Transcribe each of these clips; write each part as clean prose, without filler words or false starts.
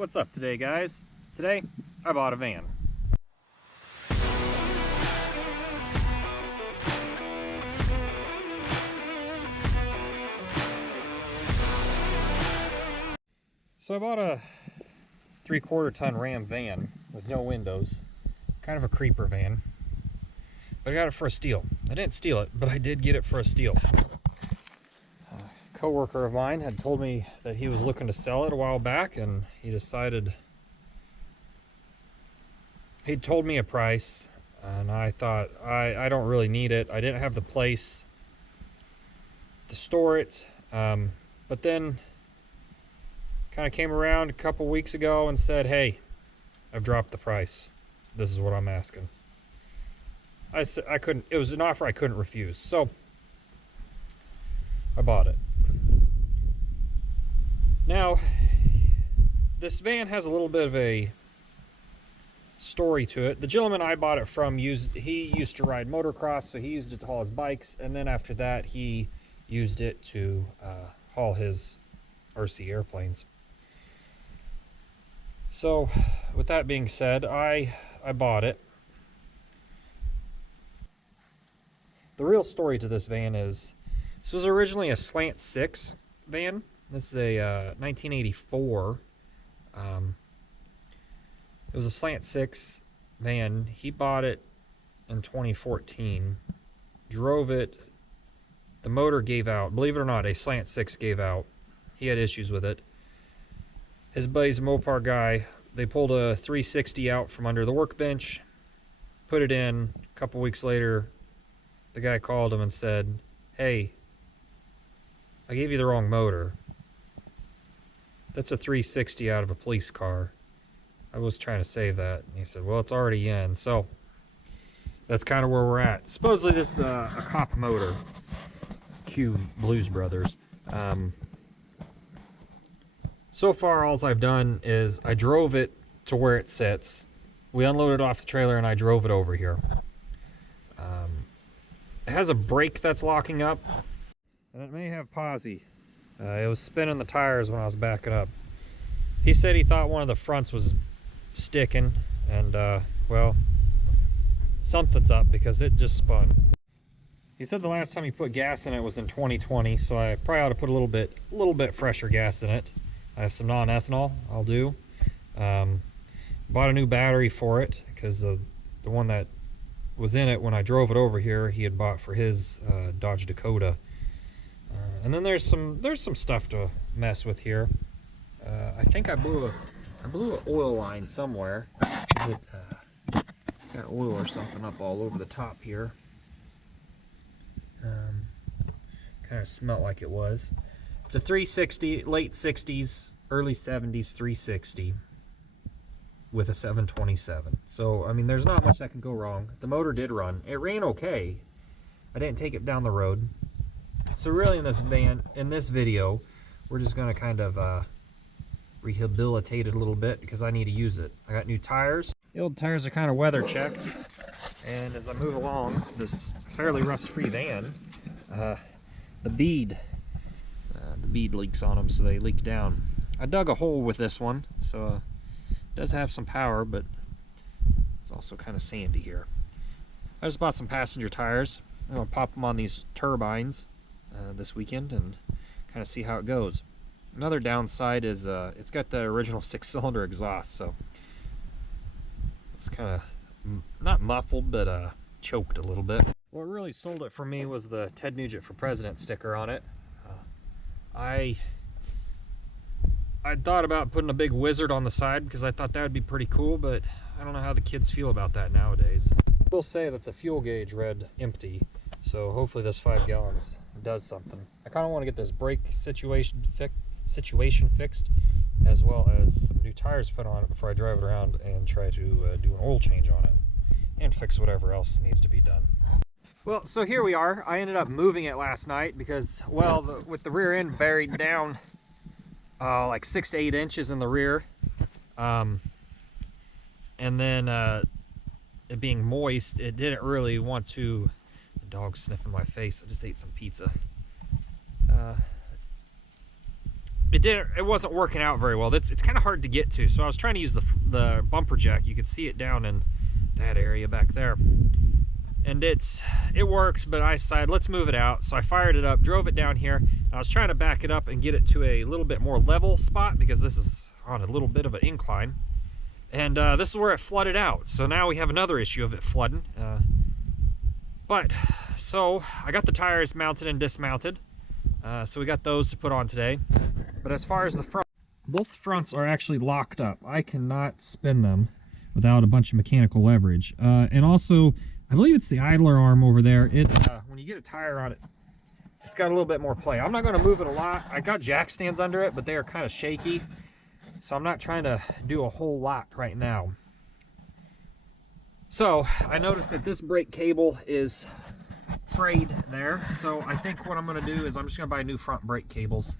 What's up today, guys? Today, I bought a van. So I bought a 3/4 ton Ram van with no windows, kind of a creeper van, but I got it for a steal. I didn't steal it, but I did get it for a steal. A coworker of mine had told me that he was looking to sell it a while back, and he decided, he'd told me a price, and I thought, I don't really need it. I didn't have the place to store it, but then kind of came around a couple weeks ago and said, hey, I've dropped the price. This is what I'm asking. I said I couldn't, it was an offer I couldn't refuse, so I bought it. Now, this van has a little bit of a story to it. The gentleman I bought it from he used to ride motocross, so he used it to haul his bikes, and then after that he used it to haul his RC airplanes. So with that being said, I bought it. The real story to this van is, this was originally a slant 6 van. This is a 1984. It was a slant 6 van. He bought it in 2014. Drove it. The motor gave out. Believe it or not, a slant 6 gave out. He had issues with it. His buddy's a Mopar guy. They pulled a 360 out from under the workbench, put it in. A couple weeks later, the guy called him and said, hey, I gave you the wrong motor. That's a 360 out of a police car. I was trying to save that. And he said, well, it's already in. So that's kind of where we're at. Supposedly this is a cop motor. Cue Blues Brothers. So far, all I've done is I drove it to where it sits. We unloaded off the trailer and I drove it over here. It has a brake that's locking up, and it may have posi. It was spinning the tires when I was backing up. He said he thought one of the fronts was sticking, and well, something's up because it just spun. He said the last time he put gas in it was in 2020, so I probably ought to put a little bit fresher gas in it. I have some non-ethanol, I'll do. Bought a new battery for it because the one that was in it when I drove it over here, he had bought for his Dodge Dakota. And then there's some stuff to mess with here. I think I blew an oil line somewhere. It got oil or something up all over the top here. Kind of smelled like it was. It's a 360, late 60s, early 70s 360 with a 727. So, I mean, there's not much that can go wrong. The motor did run. It ran okay. I didn't take it down the road. So really in this video, we're just going to kind of rehabilitate it a little bit because I need to use it. I got new tires. The old tires are kind of weather checked. And as I move along this fairly rust-free van, the bead leaks on them, so they leak down. I dug a hole with this one, so it does have some power, but it's also kind of sandy here. I just bought some passenger tires. I'm going to pop them on these turbines this weekend and kind of see how it goes. Another downside is it's got the original 6-cylinder exhaust, so it's kind of not muffled, but choked a little bit. What really sold it for me was the Ted Nugent for President sticker on it. I thought about putting a big wizard on the side because I thought that would be pretty cool, but I don't know how the kids feel about that nowadays. I will say that the fuel gauge read empty, so hopefully this 5 gallons does something. I kind of want to get this brake situation fixed, as well as some new tires put on it before I drive it around and try to do an oil change on it and fix whatever else needs to be done. Well, so here we are. I ended up moving it last night because, well, with the rear end buried down like 6 to 8 inches in the rear, and then it being moist, it didn't really want to. The dog's sniffing my face. I just ate some pizza. it wasn't working out very well. It's kind of hard to get to, so I was trying to use the bumper jack. You could see it down in that area back there, and it works, but I decided let's move it out. So I fired it up, drove it down here, and I was trying to back it up and get it to a little bit more level spot because this is on a little bit of an incline, and this is where it flooded out. So now we have another issue of it flooding. But so I got the tires mounted and dismounted, so we got those to put on today. But as far as the front, both fronts are actually locked up. I cannot spin them without a bunch of mechanical leverage. And also, I believe it's the idler arm over there. When you get a tire on it, it's got a little bit more play. I'm not going to move it a lot. I got jack stands under it, but they are kind of shaky, so I'm not trying to do a whole lot right now. So I noticed that this brake cable is frayed there, so I think what I'm going to do is I'm just going to buy new front brake cables.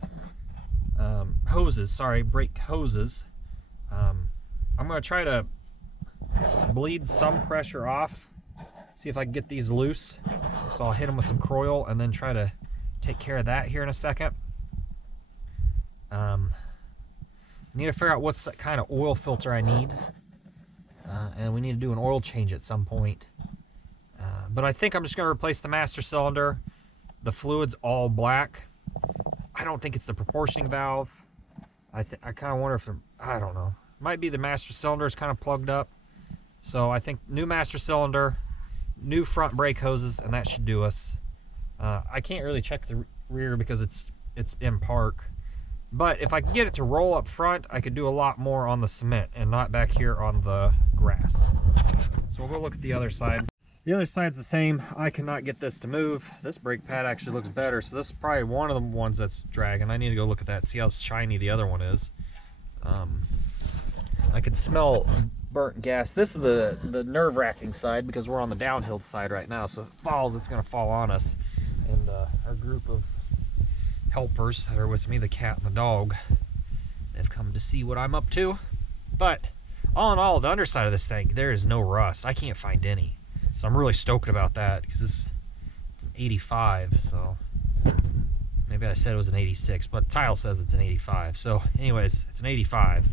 Brake hoses. I'm going to try to bleed some pressure off, see if I can get these loose. So I'll hit them with some Croil and then try to take care of that here in a second. I need to figure out what's the kind of oil filter I need. And we need to do an oil change at some point. But I think I'm just going to replace the master cylinder. The fluid's all black. I don't think it's the proportioning valve. I kind of wonder if I don't know. Might be the master cylinder is kind of plugged up. So I think new master cylinder, new front brake hoses, and that should do us. I can't really check the rear because it's in park. But if I can get it to roll up front, I could do a lot more on the cement and not back here on the grass. So we'll go look at the other side. The other side's the same. I cannot get this to move. This brake pad actually looks better, so this is probably one of the ones that's dragging. I need to go look at that, see how shiny the other one is. I could smell burnt gas. This is the nerve-wracking side because we're on the downhill side right now, so if it falls, it's going to fall on us. And our group of helpers that are with me, the cat and the dog, they've come to see what I'm up to. But all in all, the underside of this thing, there is no rust. I can't find any, so I'm really stoked about that because this is an 85, so maybe I said it was an 86, but tile says it's an 85. So anyways, it's an 85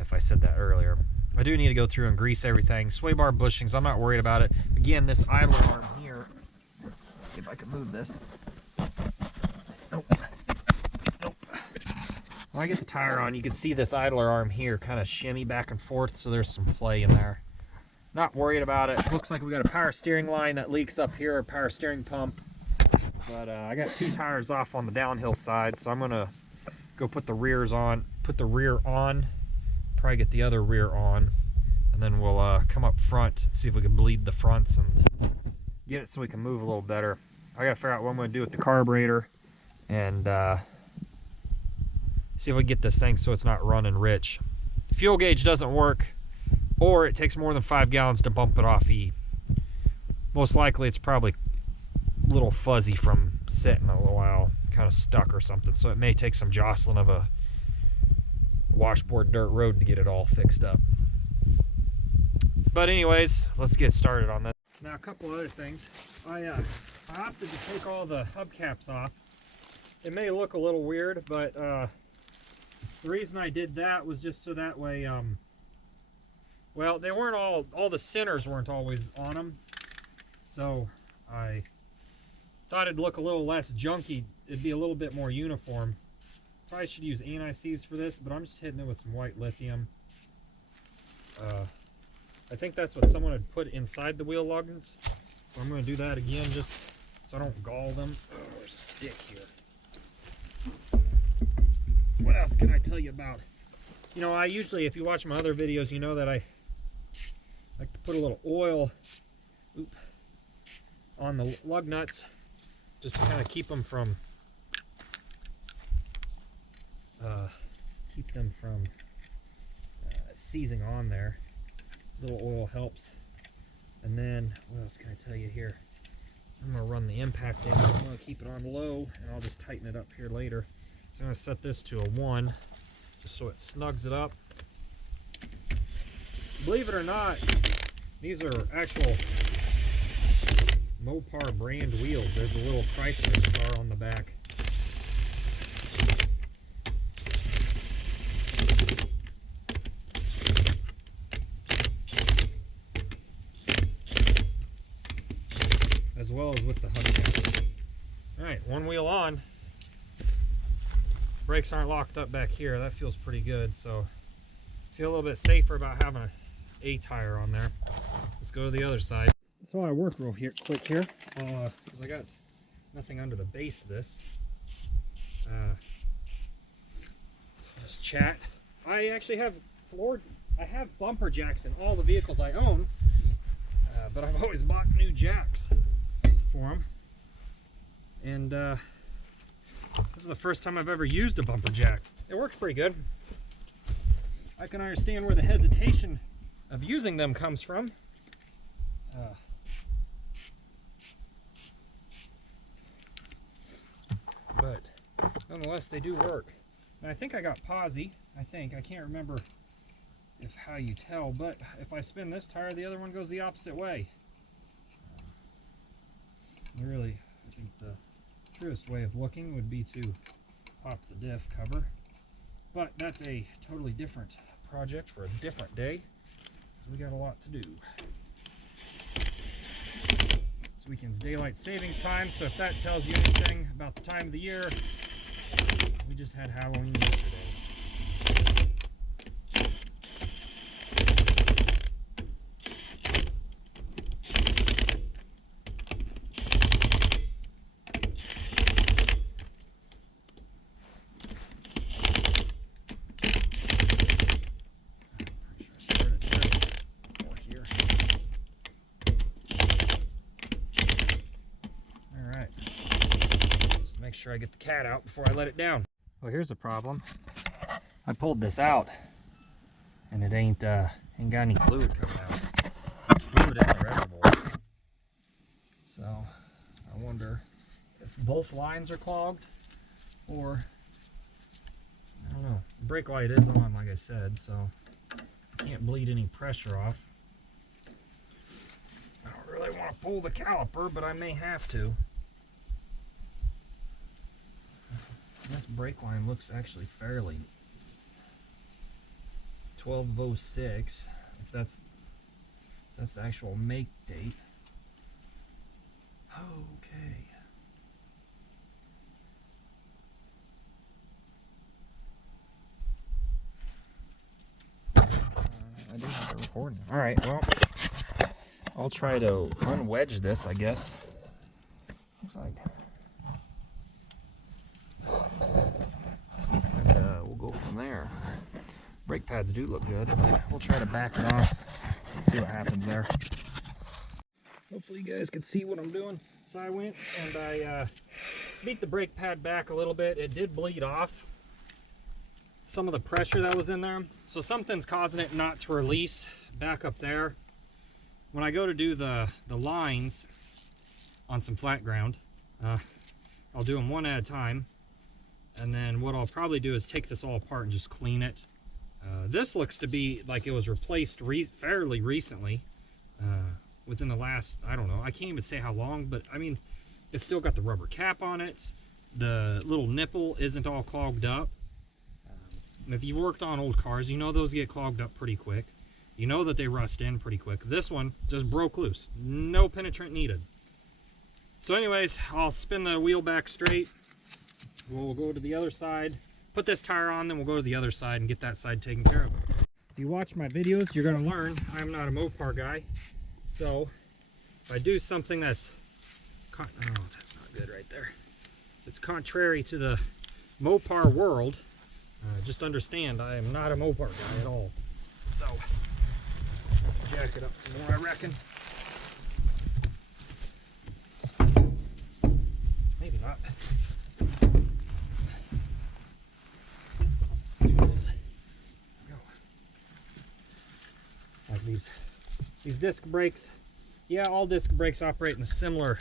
if I said that earlier. I do need to go through and grease everything. Sway bar bushings, I'm not worried about it. Again, this idler arm here, let's see if I can move this. Nope. When I get the tire on, you can see this idler arm here kind of shimmy back and forth, so there's some play in there. Not worried about it. Looks like we got a power steering line that leaks up here, a power steering pump. But I got two tires off on the downhill side, so I'm gonna go put the rear on, probably get the other rear on, and then we'll come up front, see if we can bleed the fronts and get it so we can move a little better. I gotta figure out what I'm gonna do with the carburetor and see if we can get this thing so it's not running rich. The fuel gauge doesn't work, or it takes more than 5 gallons to bump it off E. Most likely it's probably a little fuzzy from sitting a little while, kind of stuck or something, so it may take some jostling of a washboard dirt road to get it all fixed up. But anyways, let's get started on this. Now a couple other things. I opted to take all the hubcaps off. It may look a little weird, but the reason I did that was just so that way, well, they weren't all the centers weren't always on them, so I thought it'd look a little less junky. It'd be a little bit more uniform. Probably should use anti-seize for this, but I'm just hitting it with some white lithium. I think that's what someone had put inside the wheel lugs, so I'm going to do that again just so I don't gall them. Oh, there's a stick here. What else can I tell you about? You know, I usually, if you watch my other videos, you know that I like to put a little oil on the lug nuts just to kind of keep them from seizing on there. A little oil helps. And then what else can I tell you here? I'm going to run the impact in. I'm going to keep it on low, and I'll just tighten it up here later. So I'm going to set this to a 1 just so it snugs it up. Believe it or not, these are actual Mopar brand wheels. There's a little Chrysler star on the back. as well as with the hubcap. Alright, one wheel on. Brakes aren't locked up back here. That feels pretty good, so I feel a little bit safer about having a tire on there. Let's go to the other side. So I work real quick here, because I got nothing under the base of this. Just chat. I actually have I have bumper jacks in all the vehicles I own, but I've always bought new jacks for them. And this is the first time I've ever used a bumper jack. It works pretty good. I can understand where the hesitation of using them comes from. But nonetheless, they do work. And I think I got posi. I can't remember how you tell, but if I spin this tire, the other one goes the opposite way. Really, I think the truest way of looking would be to pop the diff cover. But that's a totally different project for a different day. So we got a lot to do. This weekend's daylight savings time, so if that tells you anything about the time of the year, we just had Halloween yesterday. Make sure I get the cat out before I let it down. Well, here's a problem. I pulled this out and it ain't got any fluid coming out. Fluid in the reservoir. So I wonder if both lines are clogged, or I don't know. The brake light is on, like I said, so I can't bleed any pressure off. I don't really want to pull the caliper, but I may have to. This brake line looks actually fairly 1206, if that's the actual make date. Okay. I do have a recording. All right, well, I'll try to unwedge this, I guess. Looks like. We'll go from there. Brake pads do look good. We'll try to back it off, see what happens there. Hopefully you guys can see what I'm doing. So I went and I beat the brake pad back a little bit. It did bleed off some of the pressure that was in there. So something's causing it not to release back up there. When I go to do the lines on some flat ground, I'll do them one at a time. And then what I'll probably do is take this all apart and just clean it. This looks to be like it was replaced fairly recently. Within the last, I don't know, I can't even say how long, but I mean, it's still got the rubber cap on it. The little nipple isn't all clogged up. If you've worked on old cars, you know those get clogged up pretty quick. You know that they rust in pretty quick. This one just broke loose. No penetrant needed. So anyways, I'll spin the wheel back straight. We'll go to the other side, put this tire on, then we'll go to the other side and get that side taken care of. If you watch my videos, you're going to learn I'm not a Mopar guy. So if I do something that's, oh, that's not good right there. It's contrary to the Mopar world. Just understand I am not a Mopar guy at all. So jack it up some more, I reckon. Maybe not. Like these disc brakes, yeah, all disc brakes operate in a similar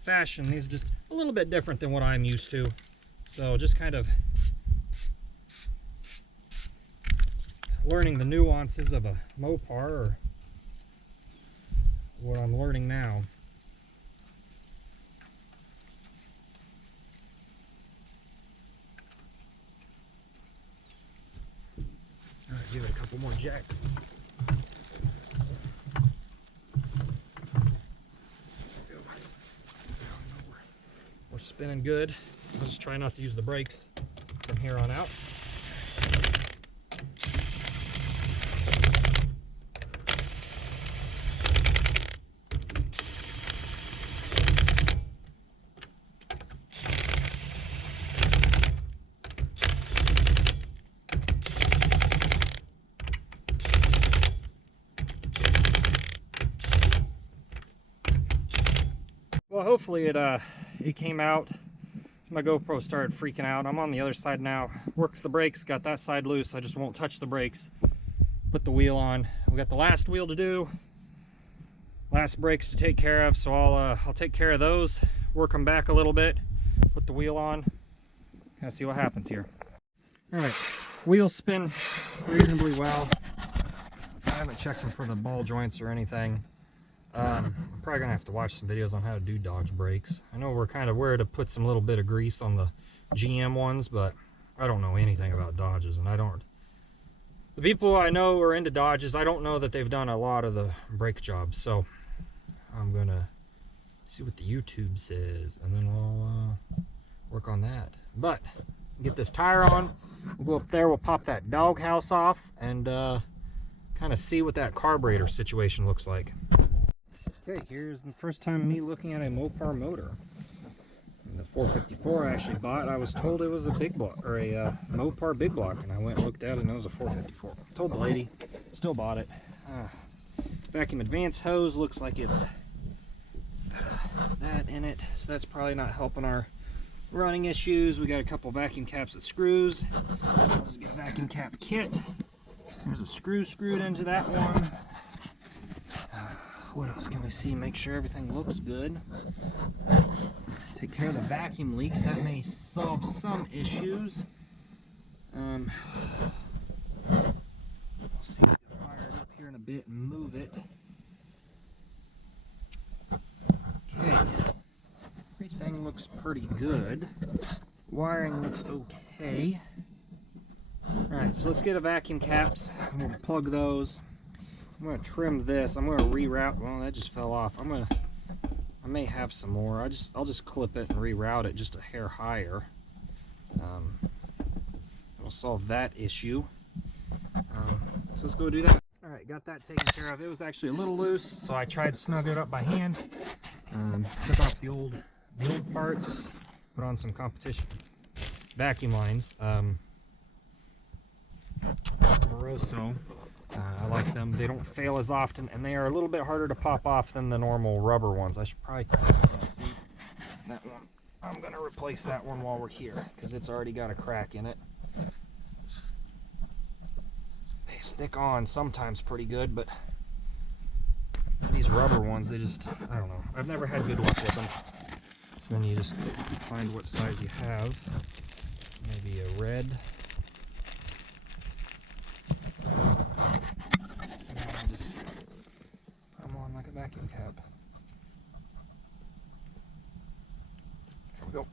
fashion. These are just a little bit different than what I'm used to. So just kind of learning the nuances of a Mopar, or what I'm learning now. All right, give it a couple more jacks. spinning good. I'll just try not to use the brakes from here on out. Well, hopefully it came out. My GoPro started freaking out. I'm on the other side now. Worked the brakes, got that side loose. I just won't touch the brakes. Put the wheel on. We got the last wheel to do. Last brakes to take care of, so I'll take care of those. Work them back a little bit. Put the wheel on. Kind of see what happens here. All right, wheels spin reasonably well. I haven't checked them for the ball joints or anything. I'm probably gonna have to watch some videos on how to do Dodge brakes. I know we're kind of where to put some little bit of grease on the GM ones, but I don't know anything about Dodges, and the people I know are into Dodges, I don't know that they've done a lot of the brake jobs, so I'm gonna see what the YouTube says, and then we'll work on that. But get this tire on, we'll go up there, we'll pop that doghouse off, and kind of see what that carburetor situation looks like. Okay, here's the first time me looking at a Mopar motor. The 454 I actually bought, I was told it was a big block, or a Mopar big block, and I went and looked at it and it was a 454. Told the lady, still bought it. Vacuum advance hose looks like it's that in it, so that's probably not helping our running issues. We got a couple vacuum caps with screws. I'll just get a vacuum cap kit. There's a screw screwed into that one. What else can we see? Make sure everything looks good. Take care of the vacuum leaks. That may solve some issues. We'll see if we can fire it up here in a bit and move it. Okay. Everything looks pretty good. Wiring looks okay. Alright, so let's get a vacuum caps. I'm going to plug those. I'm going to trim this. I'm going to reroute. Well, that just fell off. I may have some more. I'll just clip it and reroute it just a hair higher. It'll solve that issue. So let's go do that. All right, got that taken care of. It was actually a little loose, so I tried to snug it up by hand. Took off the old parts, put on some competition vacuum lines. Moroso. I like them. They don't fail as often, and they are a little bit harder to pop off than the normal rubber ones. I should probably see that one. I'm going to replace that one while we're here because it's already got a crack in it. They stick on sometimes pretty good, but these rubber ones, they just, I don't know. I've never had good luck with them. So then you just find what size you have. Maybe a red. Vacuum cap. There we go.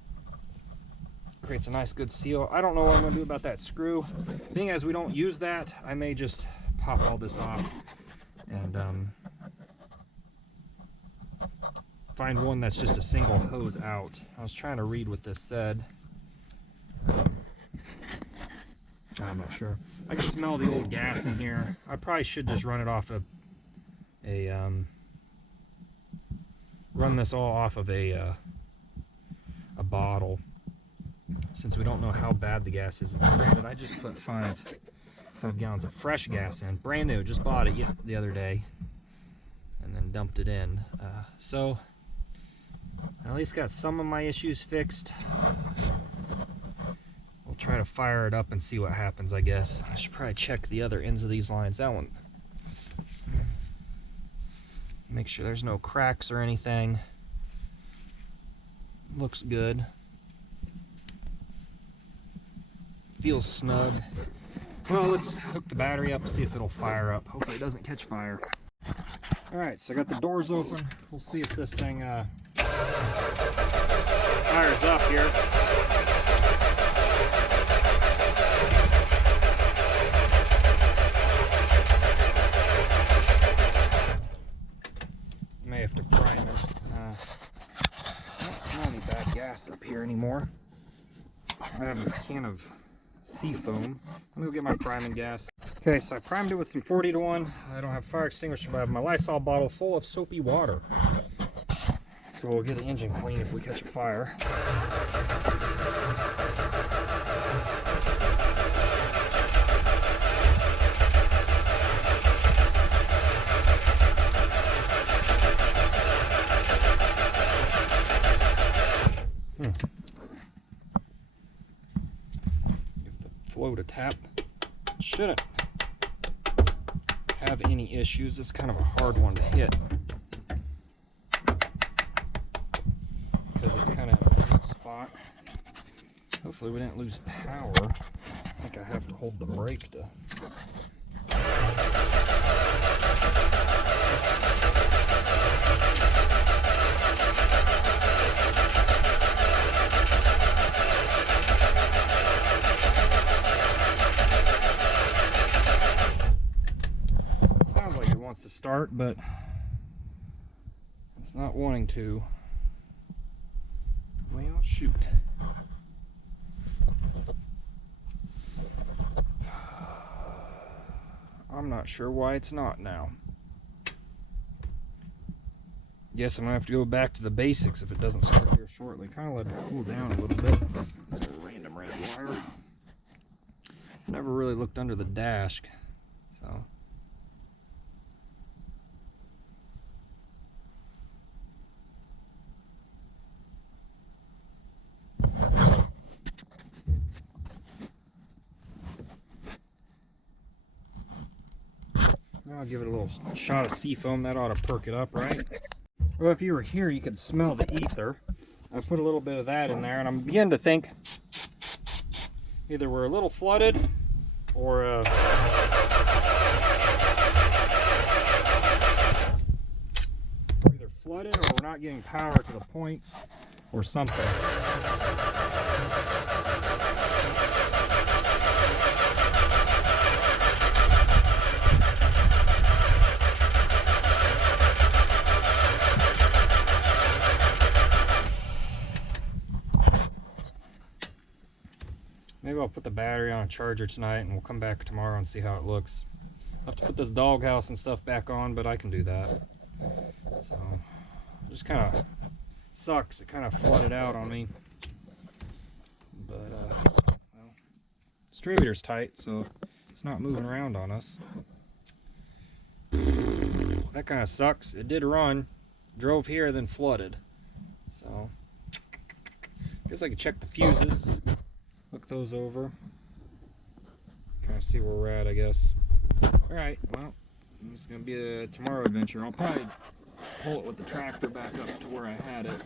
Creates a nice good seal. I don't know what I'm going to do about that screw. Being as we don't use that, I may just pop all this off and find one that's just a single hose out. I was trying to read what this said. I'm not sure. I can smell the old gas in here. I probably should just run it off run this all off of a bottle, since we don't know how bad the gas is. Granted, I just put 5 gallons of fresh gas in, brand new, just bought it the other day, and then dumped it in. So I at least got some of my issues fixed. We'll try to fire it up and see what happens, I guess. I should probably check the other ends of these lines. That one, make sure there's no cracks or anything. Looks good. Feels snug. Well, let's hook the battery up and see if it'll fire up. Hopefully it doesn't catch fire. Alright, so I got the doors open. We'll see if this thing fires up here. May have to prime it. I don't smell any bad gas gas up here anymore. I have a can of Seafoam. Let me go get my priming gas. Okay, so I primed it with some 40-to-1. I don't have a fire extinguisher, but I have my Lysol bottle full of soapy water. So we'll get the engine clean if we catch a fire. Give the flow to tap. Shouldn't have any issues. It's kind of a hard one to hit because it's kind of in a weak spot. Hopefully we didn't lose power. I think I have to hold the brake to. Wants to start, but it's not wanting to. Well, shoot. I'm not sure why it's not now. Guess I'm gonna have to go back to the basics if it doesn't start here shortly. Kind of let it cool down a little bit. It's a random red wire. Never really looked under the dash, so. I'll give it a little shot of Seafoam. That ought to perk it up, right? Well, if you were here, you could smell the ether. I put a little bit of that in there, and I'm beginning to think either we're a little flooded or either flooded or we're not getting power to the points or something. Maybe I'll put the battery on a charger tonight and we'll come back tomorrow and see how it looks. I'll have to put this doghouse and stuff back on, but I can do that. So, it just kind of sucks. It kind of flooded out on me. But, well, distributor's tight, so it's not moving around on us. That kind of sucks. It did run, drove here, then flooded. So, guess I could check the fuses. Look those over. Kind of see where we're at, I guess. Alright, well, this is going to be a tomorrow adventure. I'll probably pull it with the tractor back up to where I had it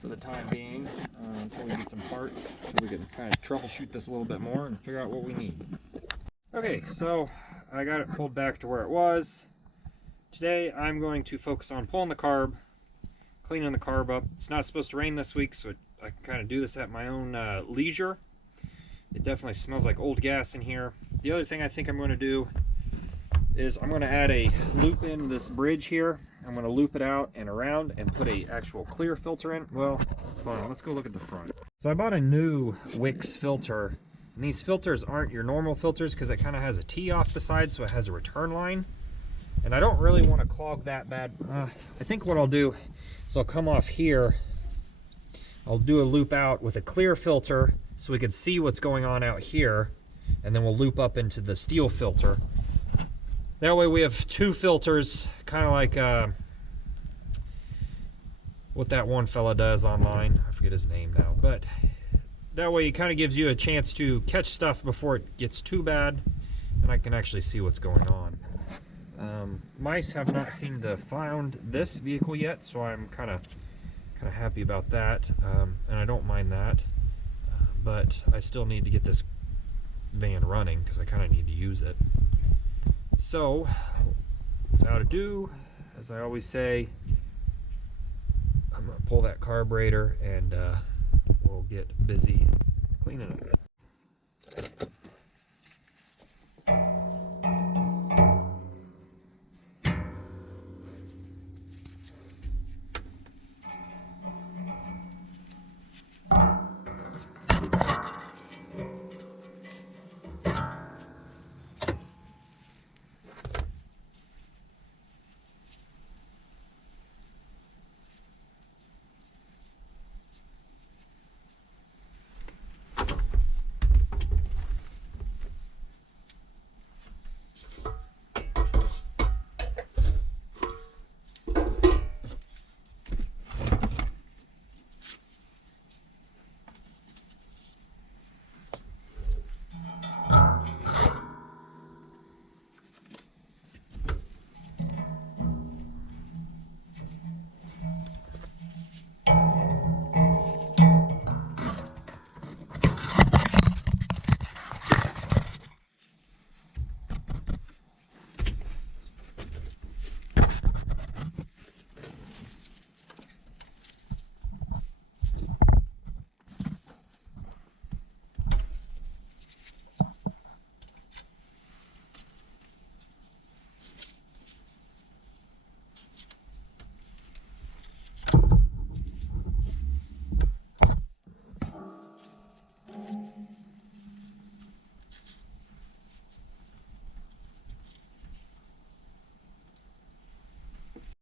for the time being until we get some parts, so we can kind of troubleshoot this a little bit more and figure out what we need. Okay, so I got it pulled back to where it was. Today I'm going to focus on pulling the carb, cleaning the carb up. It's not supposed to rain this week, so I can kind of do this at my own leisure. It definitely smells like old gas in here. The other thing I think I'm going to do is I'm going to add a loop in this bridge here. I'm going to loop it out and around and put a actual clear filter in. Well, hold on, let's go look at the front. So I bought a new Wix filter. And these filters aren't your normal filters because it kind of has a T off the side, so it has a return line. And I don't really want to clog that bad. I think what I'll do is I'll come off here. I'll do a loop out with a clear filter so we can see what's going on out here, and then we'll loop up into the steel filter. That way we have two filters, kind of like what that one fella does online. I forget his name now, but that way it kind of gives you a chance to catch stuff before it gets too bad, and I can actually see what's going on. Mice have not seemed to have found this vehicle yet, so I'm kind of happy about that, and I don't mind that. But I still need to get this van running because I kind of need to use it. So, without ado, as I always say, I'm going to pull that carburetor and we'll get busy cleaning it.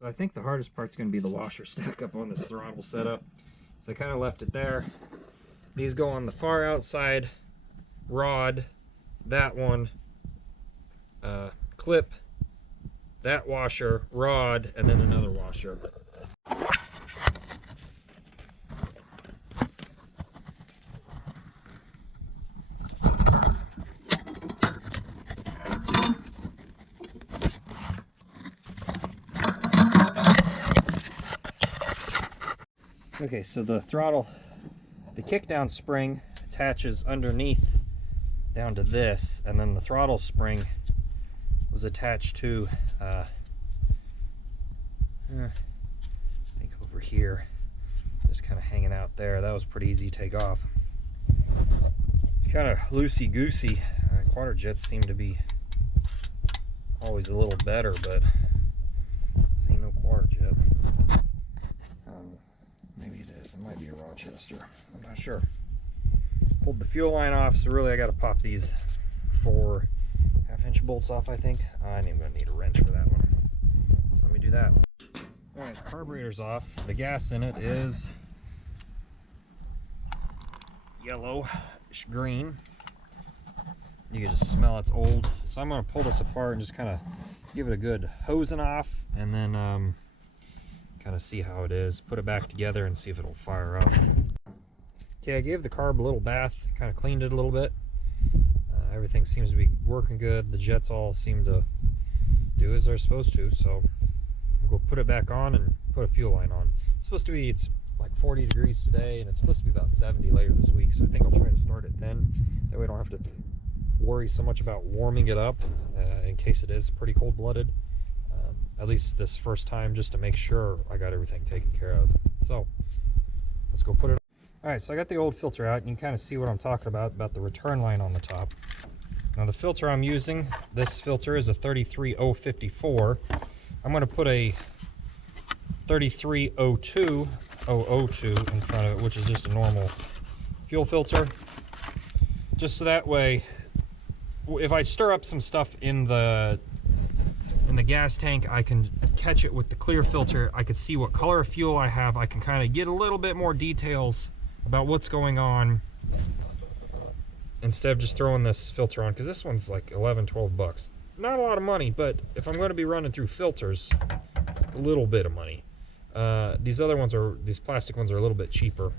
I think the hardest part's going to be the washer stack up on this throttle setup. So I kind of left it there. These go on the far outside rod, that one, clip, that washer, rod, and then another washer. Okay, so the throttle, the kickdown spring attaches underneath down to this, and then the throttle spring was attached to, I think over here, just kind of hanging out there. That was pretty easy to take off. It's kind of loosey-goosey. Quarter jets seem to be always a little better, but this ain't no quarter jet. Maybe it is. It might be a Rochester. I'm not sure. Pulled the fuel line off, so really I got to pop these 4 half-inch bolts off, I think. I'm going to need a wrench for that one. So let me do that. Alright, the carburetor's off. The gas in it is yellowish green. You can just smell it's old. So I'm going to pull this apart and just kind of give it a good hosing off, and then kind of see how it is. Put it back together and see if it'll fire up. Okay, I gave the carb a little bath, kind of cleaned it a little bit. Everything seems to be working good. The jets all seem to do as they're supposed to, so we'll go put it back on and put a fuel line on. It's supposed to be, it's like 40 degrees today, and it's supposed to be about 70 later this week, so I think I'll try to start it then. That way I don't have to worry so much about warming it up in case it is pretty cold-blooded. At least this first time, just to make sure I got everything taken care of. So let's go put it on. Alright, so I got the old filter out, and you can kind of see what I'm talking about the return line on the top. Now the filter I'm using, this filter is a 33054. I'm going to put a 3302002 in front of it, which is just a normal fuel filter. Just so that way, if I stir up some stuff in the gas tank, I can catch it with the clear filter. I can see what color of fuel I have. I can kind of get a little bit more details about what's going on instead of just throwing this filter on, because this one's like 11-12 bucks. Not a lot of money, but if I'm going to be running through filters, it's a little bit of money. These other ones these plastic ones are a little bit cheaper.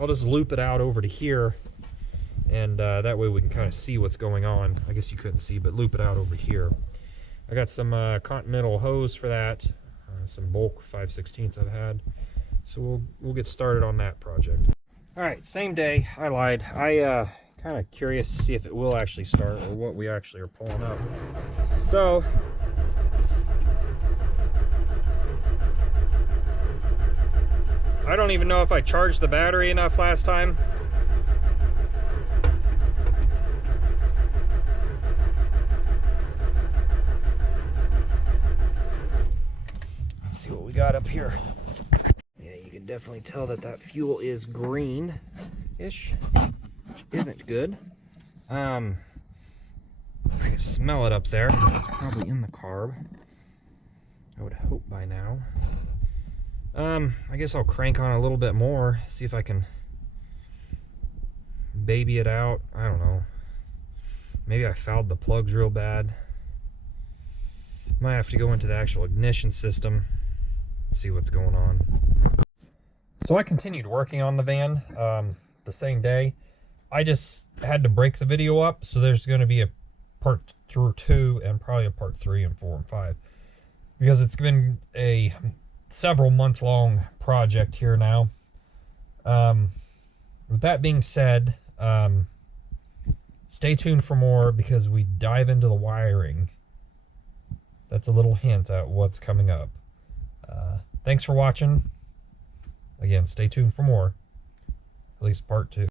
I'll just loop it out over to here, and that way we can kind of see what's going on. I guess you couldn't see, but loop it out over here. I got some Continental hose for that, some bulk 5/16 I've had, so we'll get started on that project. All right, same day. I lied. I kind of curious to see if it will actually start or what we actually are pulling up. So I don't even know if I charged the battery enough last time. Let's see what we got up here. Yeah, you can definitely tell that fuel is green-ish, which isn't good. I can smell it up there. It's probably in the carb. I would hope by now. I guess I'll crank on a little bit more, see if I can baby it out. I don't know. Maybe I fouled the plugs real bad. Might have to go into the actual ignition system, see what's going on. So I continued working on the van the same day. I just had to break the video up, so there's going to be a part 2 and probably a part 3 and 4 and 5, because it's been a several month-long project here now. With that being said, stay tuned for more, because we dive into the wiring. That's a little hint at what's coming up. Thanks for watching. Again, stay tuned for more, at least part 2.